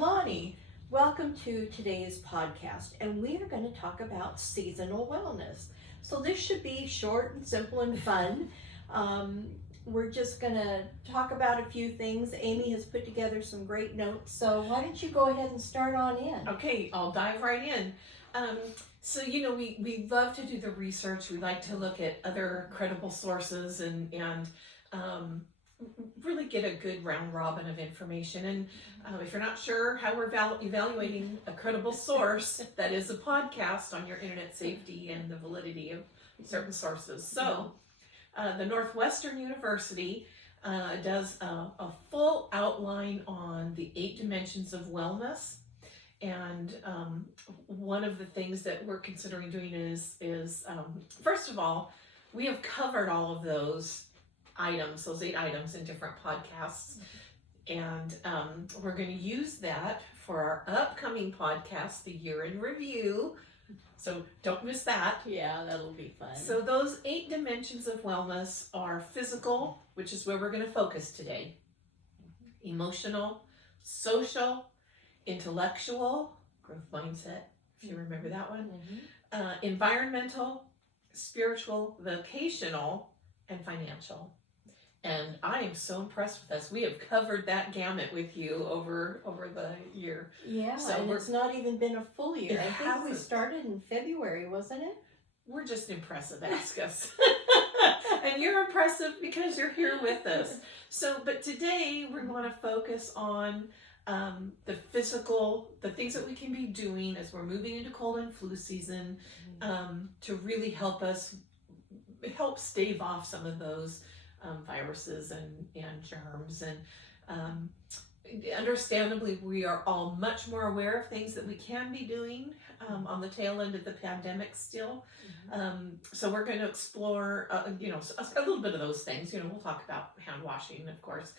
I'm Lani. Welcome to today's podcast, and we are going to talk about seasonal wellness. So this should be short and simple and fun. We're just going to talk about a few things. Amy has put together some great notes, so why don't you go ahead and start on in? Okay, I'll dive right in. We love to do the research. We like to look at other credible sources and really get a good round robin of information. And if you're not sure how we're evaluating a credible source, that is a podcast on your internet safety and the validity of certain sources. So the Northwestern University does a full outline on the 8 dimensions of wellness. And one of the things that we're considering doing is first of all, we have covered all of those 8 items in different podcasts. And we're going to use that for our upcoming podcast, the Year in Review. So don't miss that. Yeah, that'll be fun. So those 8 dimensions of wellness are physical, which is where we're going to focus today, emotional, social, intellectual, growth mindset, if you remember that one, environmental, spiritual, vocational, and financial. And I am so impressed with us. We have covered that gamut with you over the year. Yeah, so and it's not even been a full year. I think we hasn't. started in February, wasn't it? We're just impressive, ask us. And you're impressive because you're here with us. But today we want to focus on the physical, the things that we can be doing as we're moving into cold and flu season to really help stave off some of those viruses and germs. And understandably, we are all much more aware of things that we can be doing on the tail end of the pandemic still. So we're going to explore, a little bit of those things. We'll talk about hand washing, of course.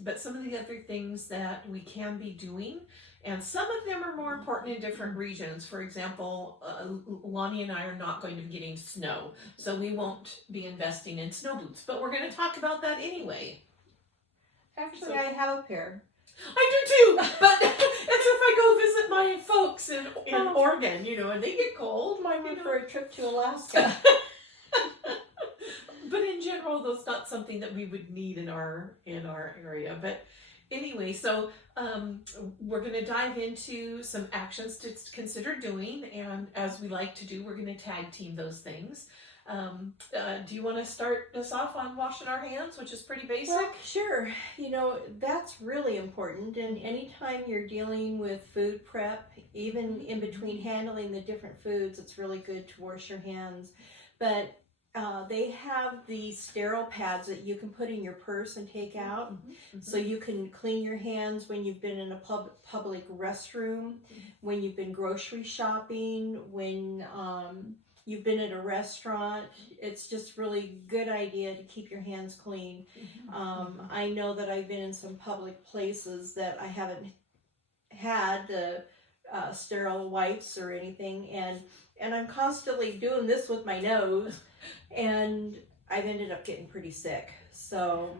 But some of the other things that we can be doing, and some of them are more important in different regions. For example, Lonnie and I are not going to be getting snow, so we won't be investing in snow boots, but we're going to talk about that anyway. Actually, I have a pair. I do too, but that's if I go visit my folks in Oregon, and they get cold. Mine went for a trip to Alaska. But in general, that's not something that we would need in our area. But anyway, so we're going to dive into some actions to consider doing, and as we like to do, we're going to tag team those things. Do you want to start us off on washing our hands, which is pretty basic? Well, sure. That's really important. And anytime you're dealing with food prep, even in between handling the different foods, it's really good to wash your hands. But they have these sterile pads that you can put in your purse and take out, so you can clean your hands when you've been in a public restroom, when you've been grocery shopping, when you've been at a restaurant. It's just really good idea to keep your hands clean. I know that I've been in some public places that I haven't had the sterile wipes or anything, and I'm constantly doing this with my nose, and I've ended up getting pretty sick. So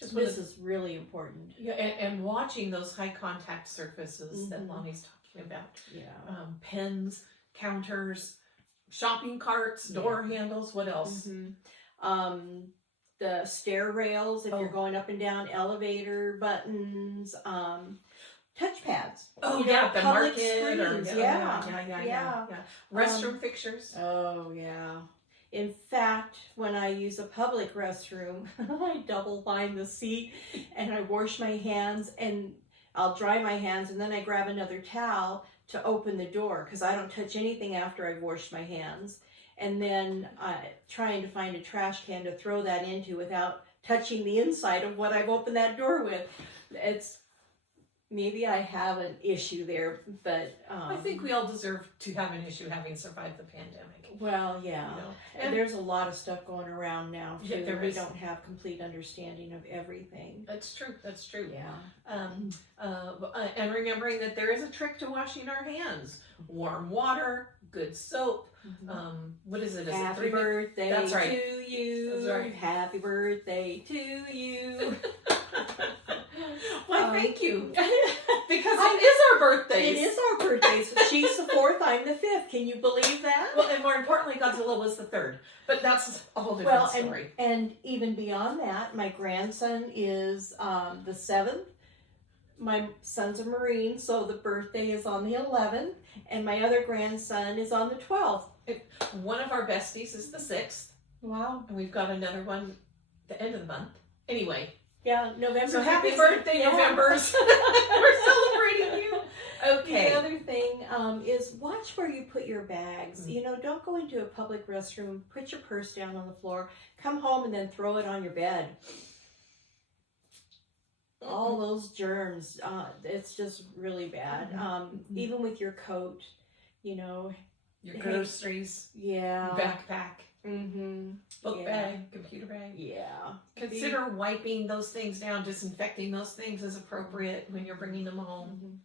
this is really important. Yeah, and watching those high contact surfaces that Lonnie's talking about. Yeah. Pens, counters, shopping carts, door handles. What else? The stair rails, if you're going up and down, elevator buttons, touch pads. The public market screens. Yeah. Restroom fixtures. Oh yeah. In fact, when I use a public restroom, I double line the seat and I wash my hands, and I'll dry my hands, and then I grab another towel to open the door because I don't touch anything after I've washed my hands. And then trying to find a trash can to throw that into without touching the inside of what I've opened that door with. Maybe I have an issue there, but I think we all deserve to have an issue having survived the pandemic. Well, yeah. And there's a lot of stuff going around now, too. Yeah, we don't have complete understanding of everything. That's true. Yeah. And remembering that there is a trick to washing our hands. Warm water, good soap. What is it? Happy birthday That's right. to you. That's right. Happy birthday to you. Why, thank you. Because it is our birthdays. It is our birthdays. She's the 4th, I'm the 5th. Can you believe that? Well, and more importantly, Godzilla was the 3rd. But that's a whole different story. And even beyond that, my grandson is the 7th. My son's a Marine, so the birthday is on the 11th. And my other grandson is on the 12th. One of our besties is the 6th. Wow. And we've got another one the end of the month. Anyway. Yeah, November. So happy birthday, yeah. Novembers. We're celebrating you. Okay. The other thing is watch where you put your bags. You know, don't go into a public restroom, put your purse down on the floor, come home and then throw it on your bed. All those germs, it's just really bad. Even with your coat, you know. Your groceries. Yeah. Backpack. Book bag, computer bag. Yeah. Consider wiping those things down, disinfecting those things as appropriate when you're bringing them home.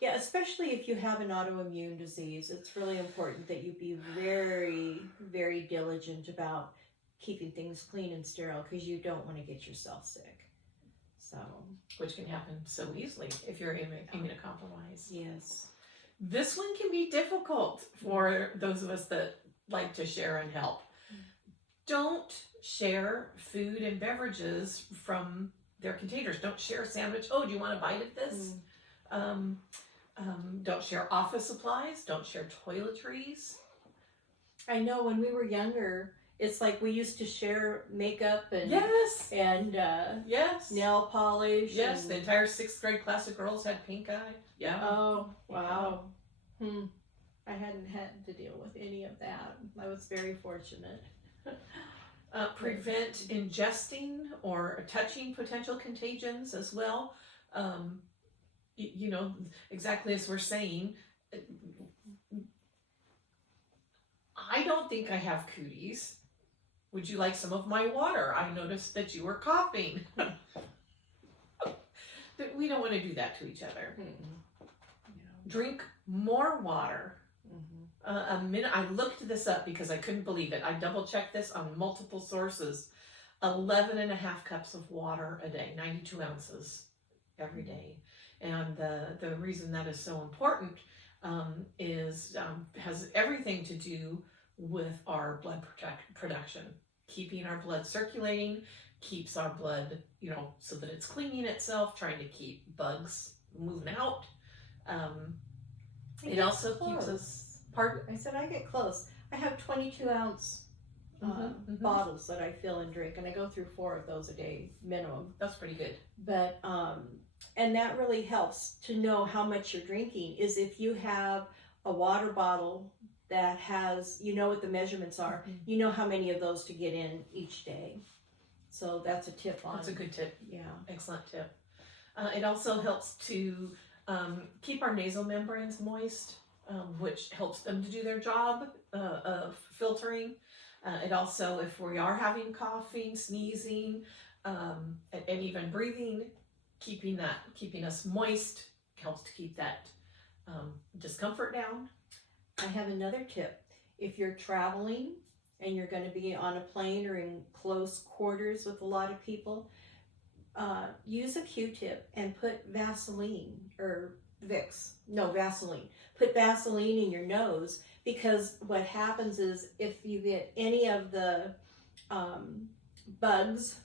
Yeah, especially if you have an autoimmune disease, it's really important that you be very, very diligent about keeping things clean and sterile because you don't want to get yourself sick. So, which can happen so easily if you're immunocompromised. Yes. This one can be difficult for those of us that like to share and help. Don't share food and beverages from their containers. Don't share a sandwich. Oh, do you want a bite of this? Don't share office supplies. Don't share toiletries. I know when we were younger, it's like we used to share makeup and yes, and yes, nail polish. Yes, the entire 6th grade class of girls had pink eye. Yeah. Oh, wow. I hadn't had to deal with any of that. I was very fortunate. Prevent ingesting or touching potential contagions as well. You know, exactly as we're saying, I don't think I have cooties. Would you like some of my water? I noticed that you were coughing. We don't want to do that to each other. Drink more water. I looked this up because I couldn't believe it. I double checked this on multiple sources. 11.5 cups of water a day, 92 ounces every day. And the reason that is so important is has everything to do with our blood production. Keeping our blood circulating keeps our blood, you know, so that it's cleaning itself, trying to keep bugs moving out. It also keeps us. Pardon? I said I get close. I have 22-ounce bottles that I fill and drink, and I go through 4 of those a day minimum. That's pretty good. But and that really helps to know how much you're drinking. Is if you have a water bottle that has, you know what the measurements are, you know how many of those to get in each day. So that's a tip on. That's a good tip. Yeah, excellent tip. It also helps to keep our nasal membranes moist. Which helps them to do their job of filtering. It also, if we are having coughing, sneezing, and even breathing, keeping us moist helps to keep that discomfort down. I have another tip. If you're traveling and you're going to be on a plane or in close quarters with a lot of people, use a Q-tip and put Vaseline or Vaseline. Put Vaseline in your nose, because what happens is if you get any of the bugs,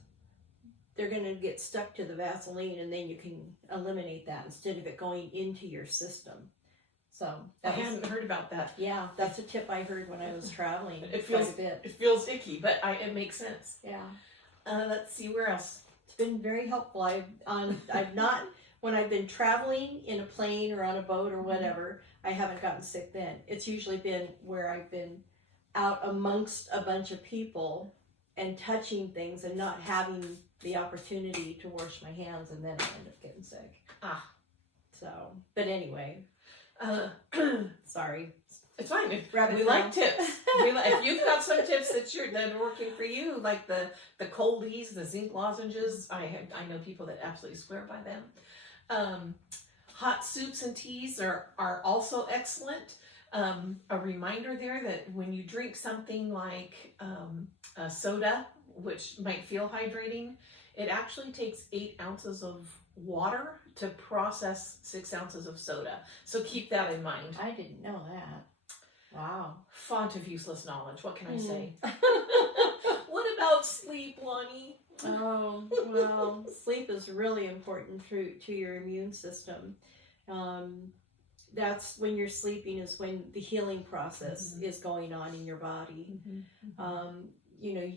they're going to get stuck to the Vaseline, and then you can eliminate that instead of it going into your system. So I hadn't heard about that. Yeah, that's a tip I heard when I was traveling. It feels icky, but it makes sense. Yeah. Let's see, where else? It's been very helpful. I've not, when I've been traveling in a plane or on a boat or whatever, I haven't gotten sick then. It's usually been where I've been out amongst a bunch of people and touching things and not having the opportunity to wash my hands, and then I end up getting sick. So, but anyway, sorry. It's fine. We like tips. If you've got some tips that are working for you, like the coldies, the zinc lozenges, I know people that absolutely swear by them. Hot soups and teas are also excellent. A reminder there that when you drink something like a soda, which might feel hydrating, it actually takes 8 ounces of water to process 6 ounces of soda. So keep that in mind. I didn't know that. Wow. Font of useless knowledge. What can I say? What about sleep, Lani? Oh, well, sleep is really important to your immune system. That's when you're sleeping is when the healing process is going on in your body. You know,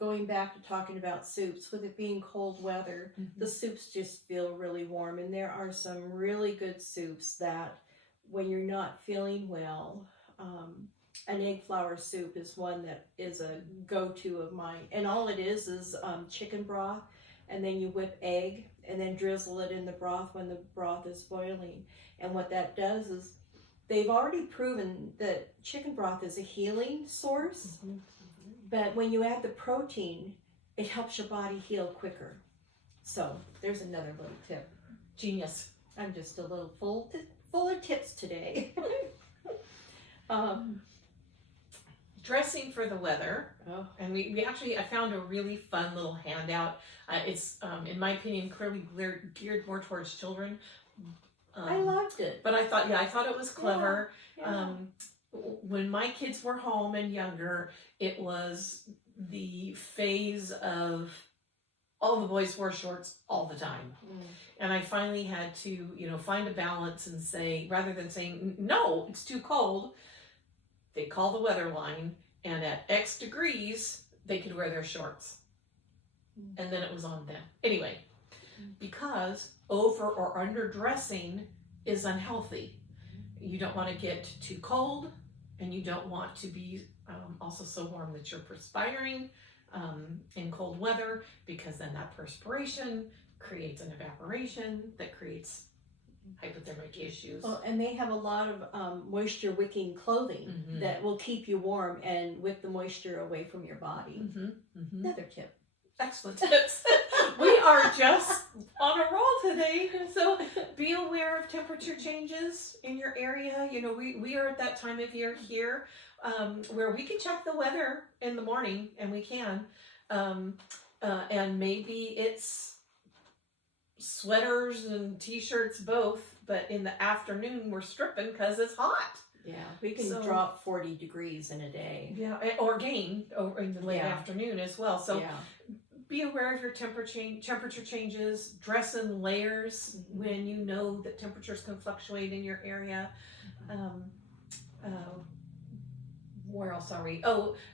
going back to talking about soups, with it being cold weather, the soups just feel really warm. And there are some really good soups that when you're not feeling well, an egg flour soup is one that is a go-to of mine. And all it is chicken broth, and then you whip egg and then drizzle it in the broth when the broth is boiling. And what that does is they've already proven that chicken broth is a healing source, but when you add the protein, it helps your body heal quicker. So there's another little tip. Genius. I'm just a little full of tips today. Dressing for the weather. Oh. And we actually, I found a really fun little handout. It's, in my opinion, clearly geared more towards children. I loved it. But I thought it was clever. Yeah. When my kids were home and younger, it was the phase of all the boys wore shorts all the time. And I finally had to, find a balance and say, rather than saying, no, it's too cold, they call the weather line, and at X degrees, they could wear their shorts. And then it was on them. Anyway, because over or under dressing is unhealthy. You don't want to get too cold, and you don't want to be also so warm that you're perspiring in cold weather, because then that perspiration creates an evaporation that creates hypothermic issues. Well, and they have a lot of moisture wicking clothing that will keep you warm and wick the moisture away from your body. Another tip. Excellent tips. We are just on a roll today. So be aware of temperature changes in your area. We are at that time of year here where we can check the weather in the morning, and we can. And maybe it's sweaters and t-shirts both, but in the afternoon we're stripping because it's hot. Yeah, we can drop 40 degrees in a day. Yeah, or gain in the late afternoon as well. So be aware of your temperature changes. Dress in layers when you know that temperatures can fluctuate in your area. Where else are we?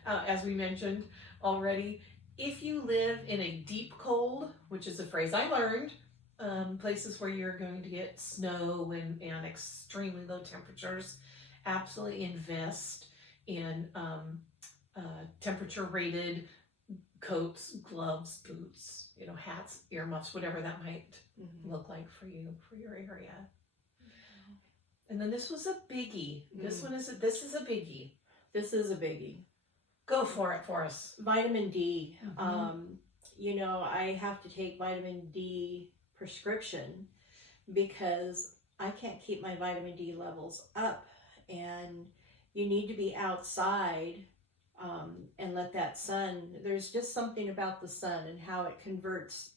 As we mentioned already, if you live in a deep cold, which is a phrase I learned, places where you're going to get snow and extremely low temperatures, absolutely invest in temperature rated coats, gloves, boots, hats, earmuffs, whatever that might look like for you, for your area. And then this was a biggie. This is a biggie. This is a biggie. Go for it for us. Vitamin D. I have to take vitamin D prescription because I can't keep my vitamin D levels up, and you need to be outside and let that sun, there's just something about the sun and how it converts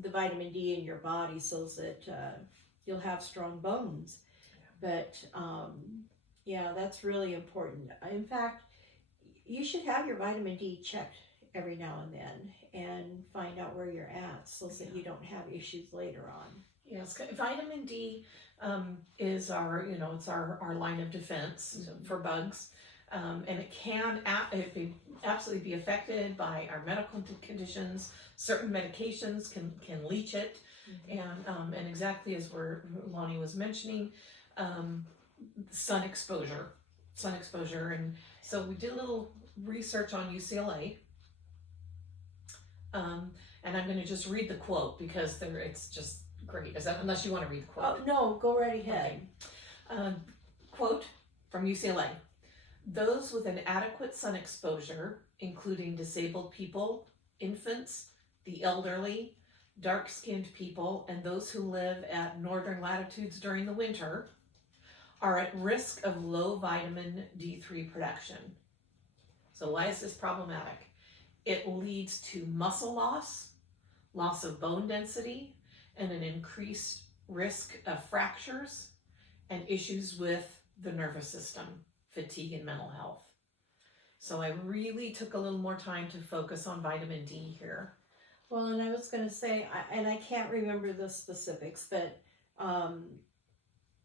the vitamin D in your body so that you'll have strong bones. But that's really important. In fact, you should have your vitamin D checked every now and then and find out where you're at so that you don't have issues later on. Yes, vitamin D is it's our line of defense for bugs. And it can absolutely be affected by our medical conditions. Certain medications can leach it. And exactly as Lani was mentioning, sun exposure. And so we did a little research on UCLA. And I'm going to just read the quote because it's just great. Unless you want to read the quote. Oh, no, go right ahead. Okay. Quote from UCLA. Those with an adequate sun exposure, including disabled people, infants, the elderly, dark-skinned people, and those who live at northern latitudes during the winter, are at risk of low vitamin D3 production. So why is this problematic? It leads to muscle loss of bone density, and an increased risk of fractures and issues with the nervous system, fatigue, and mental health. So I really took a little more time to focus on vitamin D here. Well, and I was going to say, and I can't remember the specifics, but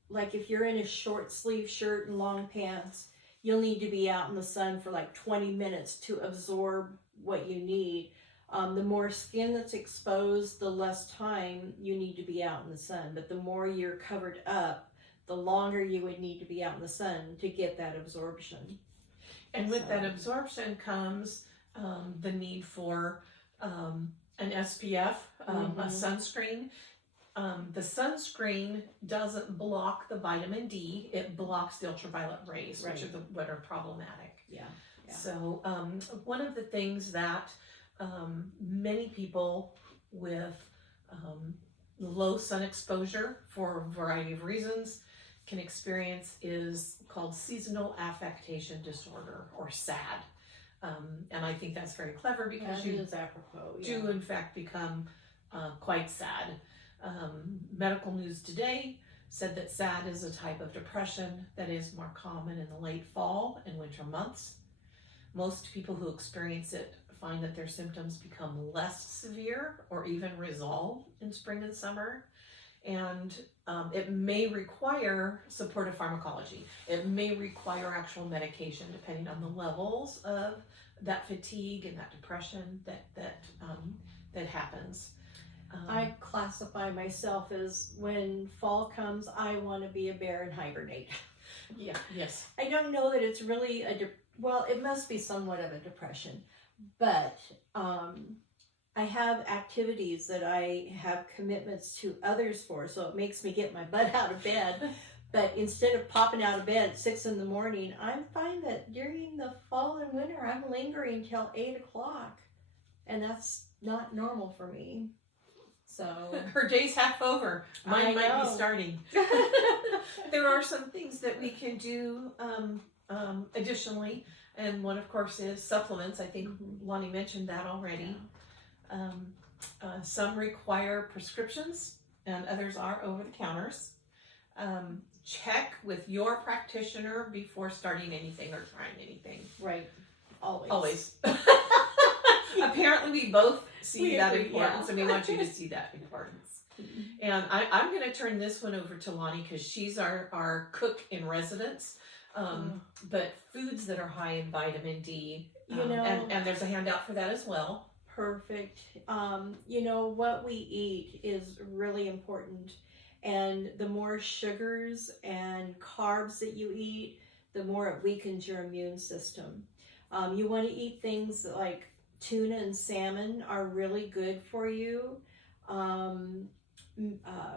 like if you're in a short sleeve shirt and long pants, you'll need to be out in the sun for like 20 minutes to absorb what you need. The more skin that's exposed, the less time you need to be out in the sun. But the more you're covered up, the longer you would need to be out in the sun to get that absorption. And with that absorption comes the need for an SPF, a sunscreen. The sunscreen doesn't block the vitamin D; it blocks the ultraviolet rays, which are what are problematic. Yeah. So one of the things that many people with low sun exposure for a variety of reasons can experience is called seasonal affectation disorder, or SAD. And I think that's very clever because you is apropos. do in fact become quite sad. Medical News Today said that SAD is a type of depression that is more common in the late fall and winter months. Most people who experience it find that their symptoms become less severe or even resolve in spring and summer. And it may require supportive pharmacology. It may require actual medication depending on the levels of that fatigue and that depression that happens. I classify myself as when fall comes, I want to be a bear and hibernate. Yeah. Yes. I don't know that it's really well, it must be somewhat of a depression, but I have activities that I have commitments to others for, so it makes me get my butt out of bed. But instead of popping out of bed at 6 in the morning, I find that during the fall and winter, I'm lingering till 8 o'clock, and that's not normal for me. So her day's half over. Mine might be starting. There are some things that we can do additionally, and one of course is supplements. I think Lani mentioned that already. Some require prescriptions and others are over the counters. Check with your practitioner before starting anything or trying anything. Right. Always. Apparently we both see that agree, importance, and we want you to see that importance. And I'm going to turn this one over to Lani because she's our cook in residence. But foods that are high in vitamin D, and there's a handout for that as well. Perfect. What we eat is really important. And the more sugars and carbs that you eat, the more it weakens your immune system. You want to eat things like tuna and salmon are really good for you.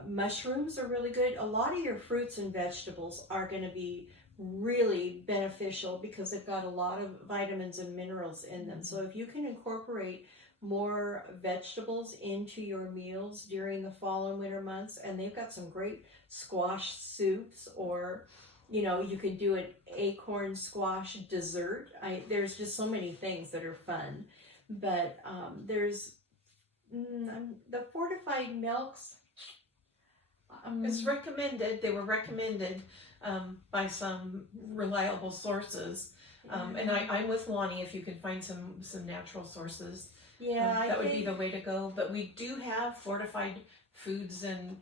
Mushrooms are really good. A lot of your fruits and vegetables are going to be really beneficial because they've got a lot of vitamins and minerals in them. So if you can incorporate more vegetables into your meals during the fall and winter months, and they've got some great squash soups, or you can do an acorn squash dessert. There's just so many things that are fun. But there's the fortified milks. It's recommended. They were recommended by some reliable sources. And I'm with Lani. If you can find some natural sources, that would be the way to go. But we do have fortified foods and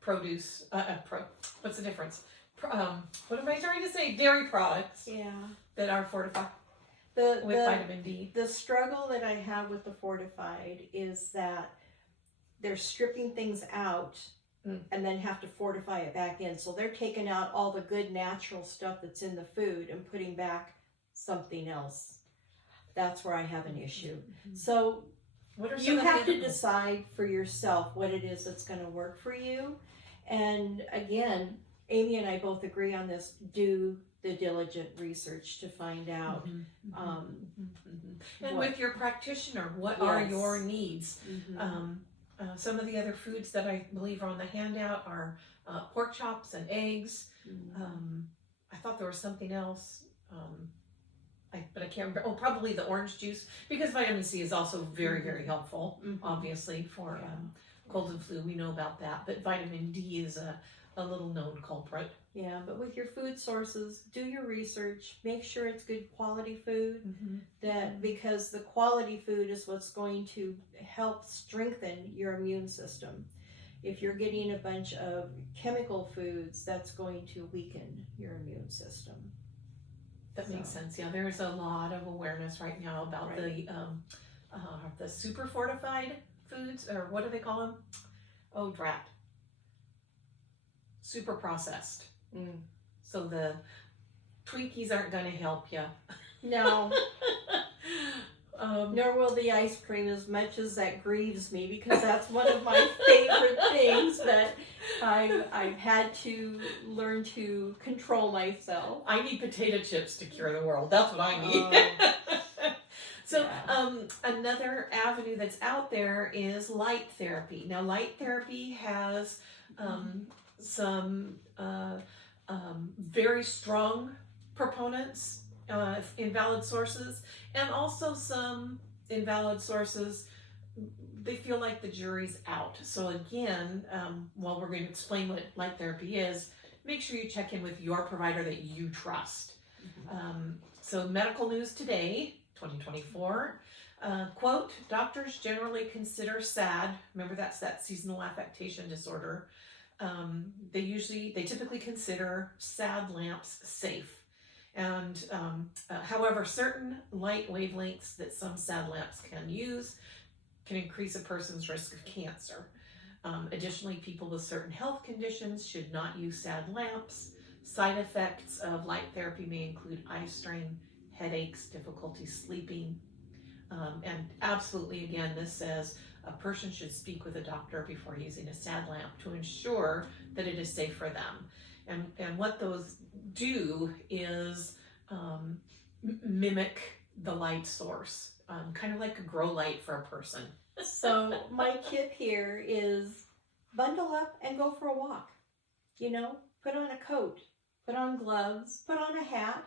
produce. What's the difference? What am I trying to say? Dairy products. Yeah. That are fortified with vitamin D. The struggle that I have with the fortified is that they're stripping things out and then have to fortify it back in. So they're taking out all the good natural stuff that's in the food and putting back something else. That's where I have an issue. So you have to decide for yourself what it is that's going to work for you. And again, Amy and I both agree on this. Do the diligent research to find out. And with your practitioner, what are your needs? Some of the other foods that I believe are on the handout are pork chops and eggs. I thought there was something else, but I can't remember. Oh, probably the orange juice, because vitamin C is also very, very helpful, obviously, for Cold and flu, we know about that, but vitamin D is a little known culprit. Yeah, but with your food sources, do your research. Make sure it's good quality food. Because the quality food is what's going to help strengthen your immune system. If you're getting a bunch of chemical foods, that's going to weaken your immune system. That makes sense. Yeah, there's a lot of awareness right now about the super fortified foods, or what do they call them? Oh, drat. Super processed. So the Twinkies aren't going to help you. No. Nor will the ice cream, as much as that grieves me, because that's one of my favorite things, but I've had to learn to control myself. I need potato chips to cure the world. That's what I need. So another avenue that's out there is light therapy. Now, light therapy has some very strong proponents, invalid sources, and also some invalid sources. They feel like the jury's out. So again, while we're going to explain what light therapy is, make sure you check in with your provider that you trust. So medical news today, 2024, quote, doctors generally consider SAD, remember that's that seasonal affectation disorder, they typically consider SAD lamps safe. And however, certain light wavelengths that some SAD lamps can use can increase a person's risk of cancer. Additionally, people with certain health conditions should not use SAD lamps. Side effects of light therapy may include eye strain, headaches, difficulty sleeping. And absolutely, again, this says a person should speak with a doctor before using a SAD lamp to ensure that it is safe for them. And what those do is mimic the light source, kind of like a grow light for a person. So my tip here is bundle up and go for a walk. You know, put on a coat, put on gloves, put on a hat,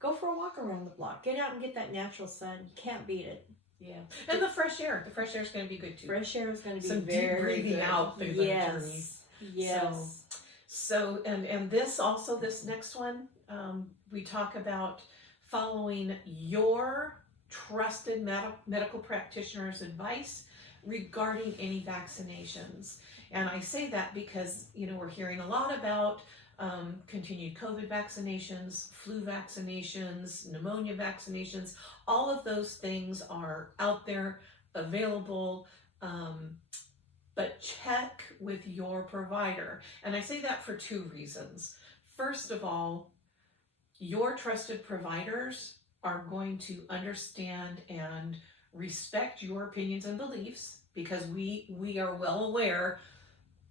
go for a walk around the block. Get out and get that natural sun. You can't beat it. Yeah, and the fresh air. The fresh air is going to be good too. Fresh air is going to be some very deep breathing good. out through the journey. Yes. So and this also, this next one, we talk about following your trusted medical practitioner's advice regarding any vaccinations. And I say that because, you know, we're hearing a lot about continued COVID vaccinations, flu vaccinations, pneumonia vaccinations. All of those things are out there, available, but check with your provider. And I say that for two reasons. First of all, your trusted providers are going to understand and respect your opinions and beliefs, because we are well aware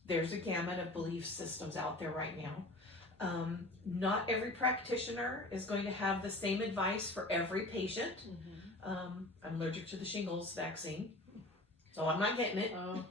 there's a gamut of belief systems out there right now. Not every practitioner is going to have the same advice for every patient. I'm allergic to the shingles vaccine, so I'm not getting it. Oh.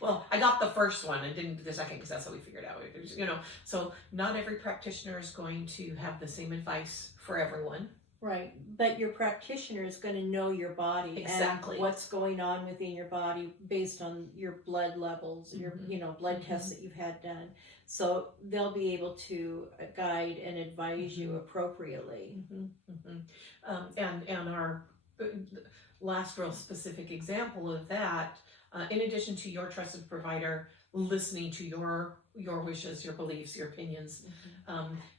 Well, I got the first one and didn't do the second because that's how we figured out. You know, so not every practitioner is going to have the same advice for everyone. Right, but your practitioner is going to know your body Exactly. and what's going on within your body based on your blood levels, your blood tests that you've had done. So they'll be able to guide and advise you appropriately. And our last real specific example of that, in addition to your trusted provider listening to your wishes, your beliefs, your opinions,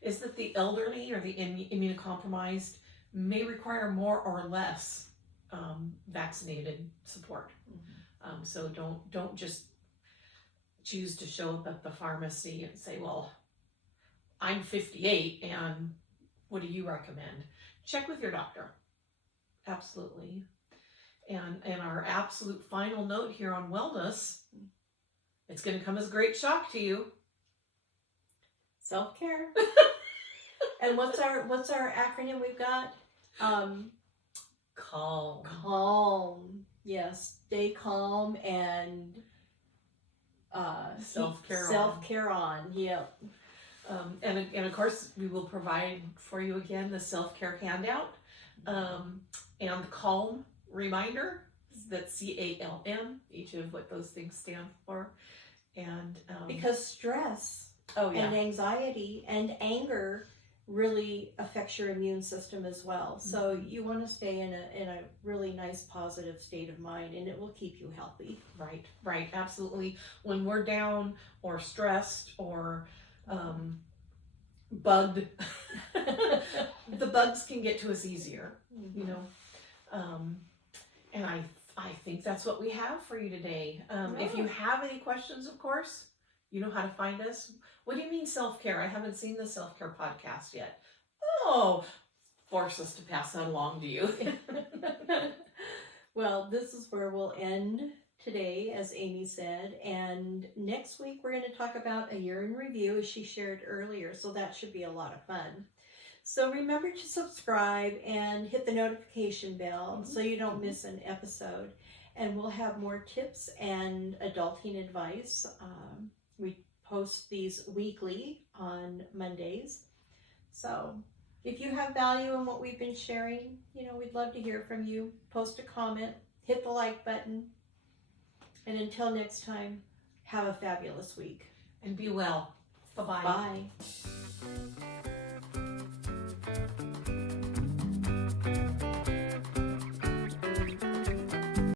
is that the elderly or the immunocompromised may require more or less vaccinated support. So don't just choose to show up at the pharmacy and say, well, I'm 58 and what do you recommend? Check with your doctor. Absolutely. And our absolute final note here on wellness, it's going to come as a great shock to you. Self-care. And what's our acronym we've got? Calm. Calm. Yes. Stay calm and self-care on. Yep. And of course, we will provide for you again the self-care handout and the calm reminder. That's CALM, each of what those things stand for. And Because stress oh yeah, and anxiety and anger really affects your immune system as well. So you want to stay in a really nice positive state of mind, and it will keep you healthy. right, absolutely. When we're down or stressed or bugged, the bugs can get to us easier, you know. And I think that's what we have for you today. If you have any questions, of course, you know how to find us. What do you mean self-care? I haven't seen the self-care podcast yet. Oh, force us to pass that along to you. Well, this is where we'll end today, as Amy said. And next week, we're going to talk about a year in review, as she shared earlier. So that should be a lot of fun. So remember to subscribe and hit the notification bell so you don't miss an episode. And we'll have more tips and adulting advice. We post these weekly on Mondays. So if you have value in what we've been sharing, you know, we'd love to hear from you. Post a comment, hit the like button. And until next time, have a fabulous week. And be well. Bye-bye. Bye.